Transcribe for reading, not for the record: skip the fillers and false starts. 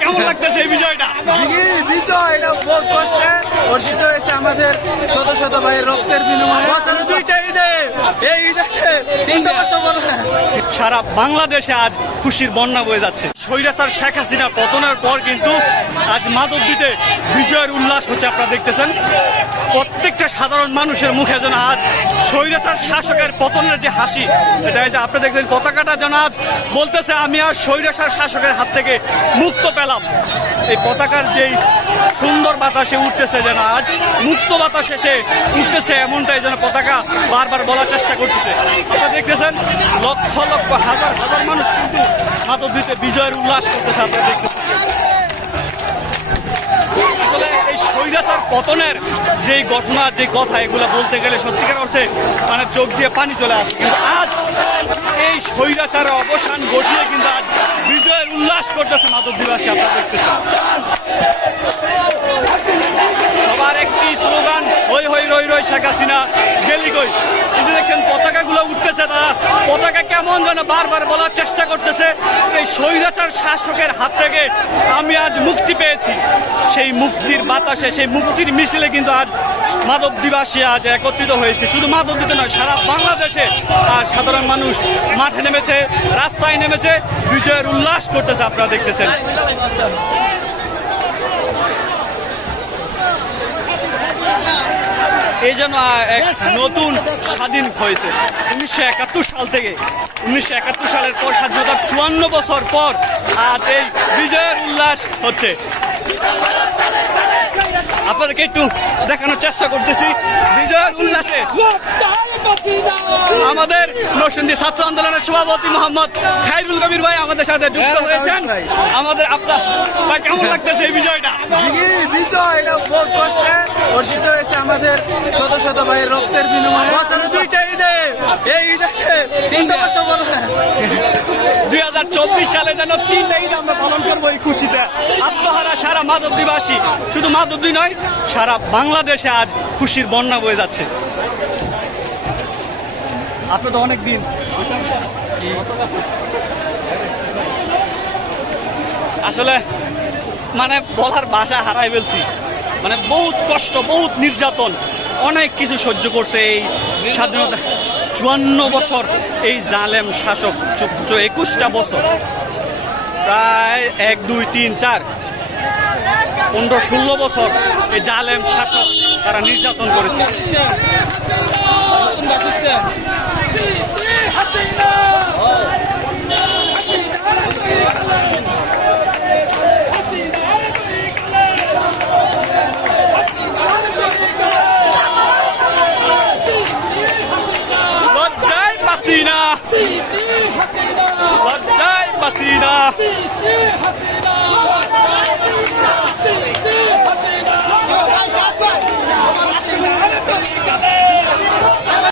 কেমন লাগতেছে এই বিষয়টা? বিজয় এটা বহুত কষ্টে অর্জিত হয়েছে আমাদের শত শত ভাইয়ের রক্তের বিনিময়ে। এই ঈদ আছে 3 বছর পরে সারা বাংলাদেশে আজ খুশির বন্যা বয়ে যাচ্ছে। স্বৈরাচার শেখ হাসিনার পতনের পর কিন্তু আজ মাধবদীতে বিজয়ের উল্লাস হচ্ছে। আপনারা দেখতেছেন প্রত্যেকটা সাধারণ মানুষের মুখে যেন আজ স্বৈরাচার শাসকের পতনের যে হাসি, এটা যে আপনি দেখছেন পতাকাটা যেন আজ বলতেছে আমি আর স্বৈরাচার শাসকের হাত থেকে মুক্ত পেলাম। এই পতাকার যেই সুন্দর বাতাসে উঠতেছে, যেন আজ মুক্ত বাতাসে সে উঠতেছে, এমনটাই যেন পতাকা বারবার বলার চেষ্টা করতেছে। আপনারা দেখতেছেন লক্ষ লক্ষ হাজার হাজার মানুষ কিন্তু মাধবদীতে বিজয়ের উল্লাস করতেছে। আপনারা দেখতেছেন আসলে এই স্বৈরাচার পতনের যেই ঘটনা, যে কথা, এগুলো বলতে গেলে সত্যিকার অর্থে মানে চোখ দিয়ে পানি চলে আসে। কিন্তু আজ এই স্বৈরাচারের অবসান ঘটিয়ে কিন্তু আজ বিজয়ের উল্লাস করতেছে মাধবদীবাসী। আপনারা দেখতেছেন সবার একটি স্লোগান, হই হই রই রই শেখ হাসিনা গেলি কই। এই যে দেখছেন পতাকাগুলো উঠতেছে, তারা পতাকা কেমন যেন বারবার বলার চেষ্টা করতেছে এই স্বৈরাচার শাসকের হাত থেকে আমি আজ মুক্তি পেয়েছি। সেই মুক্তির বাতাসে, সেই মুক্তির মিছিলে কিন্তু আজ মাধবদীবাসী আজ একত্রিত হয়েছে। শুধু মাধবদীতে নয়, সারা বাংলাদেশে আর সাধারণ মানুষ মাঠে নেমেছে, রাস্তায় নেমেছে, বিজয়ের উল্লাস করতেছে। আপনারা দেখতেছেন এই যেন এক নতুন স্বাধীন হয়েছে 1971 সাল থেকে। 1971 সালের পর স্বাধীনতার 54 বছর পর আজ এই বিজয়ের উল্লাস হচ্ছে। আপনাদেরকে একটু দেখানোর চেষ্টা করতেছি বিজয়ের উল্লাসে আমাদের নরসিংদী ছাত্র আন্দোলনের সভাপতি মোহাম্মদ খায়রুল কবির ভাই আমাদের সাথে যুক্ত হয়েছেন। আমাদের আপনার ভাই কেমন লাগতেছে এই বিজয়টা? বিজয় এটা বহুত কষ্টে অর্জিত হয়েছে আমাদের শত শত ভাইয়ের রক্তের বিনিময়ে। এই ঈদ আছে 3 বছর পরে 2024 সালে যেন 3টা ঈদ আমরা পালন করবো এই খুশিতে। আত্মহারা সারা মাধবদীবাসী, শুধু মাধবদী নয়, সারা বাংলাদেশে আজ খুশির বন্যা বয়ে যাচ্ছে। আপনি তো অনেক দিন আসলে মানে বলার ভাষা হারাই ফেলছি। মানে বহুত কষ্ট, বহুত নির্যাতন, অনেক কিছু সহ্য করছে এই স্বাধীনতা 54 বছর এই জালেম শাসক। 21টা বছর, প্রায় 1 2 3 4 15 16 বছর এই জালেম শাসক তারা নির্যাতন করেছে। Hasina!